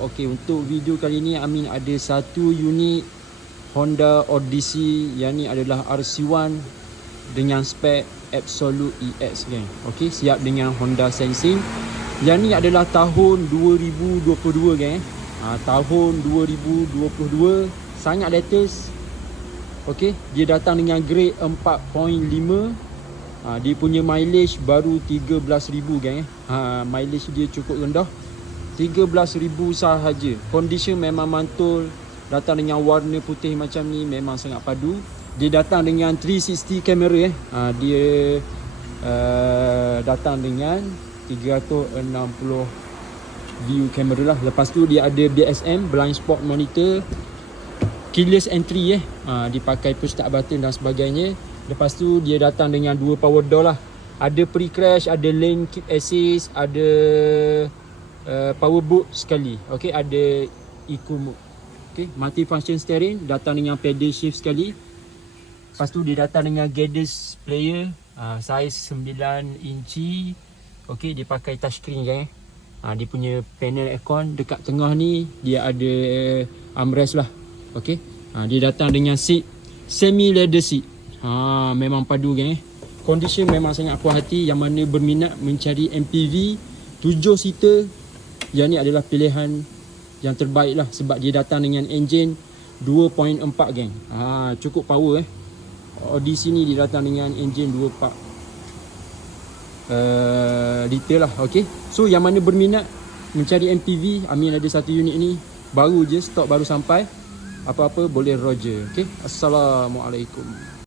Okey, untuk video kali ni Amin ada satu unit Honda Odyssey, yang ni adalah RC1 dengan spek Absolute EX geng. Okey, siap dengan Honda Sensing. Yang ni adalah tahun 2022 geng. Tahun 2022, sangat latest. Okey, dia datang dengan grade 4.5. Dia punya mileage baru 13,000 geng. Mileage dia cukup rendah, 13,000 sahaja. Condition memang mantul. Datang dengan warna putih macam ni, memang sangat padu. Dia datang dengan 360 kamera Dia datang dengan 360 view kamera lah. Lepas tu dia ada BSM, blind spot monitor, keyless entry dipakai push start button dan sebagainya. Lepas tu dia datang dengan 2 power door lah. Ada pre-crash, ada lane keep assist, ada power boot sekali. Okey, ada eco mode. Okey, multi function steering, datang dengan pedal shift sekali. Lepas tu dia datang dengan Guidance player, saiz 9 inci. Okey, dia pakai touchscreen kan. Dia punya panel aircon dekat tengah ni dia ada armrest lah. Okey. Dia datang dengan seat semi leather seat. Memang padu kan. Condition memang sangat puas hati. Yang mana berminat mencari MPV 7 seater, yang ni adalah pilihan yang terbaik lah, sebab dia datang dengan enjin 2.4 geng. Cukup power Odyssey ni dia datang dengan enjin 2.4 liter lah. Okay, so yang mana berminat mencari MPV, Amin ada satu unit ni, baru je, stok baru sampai. Apa-apa boleh Roger. Okay, Assalamualaikum.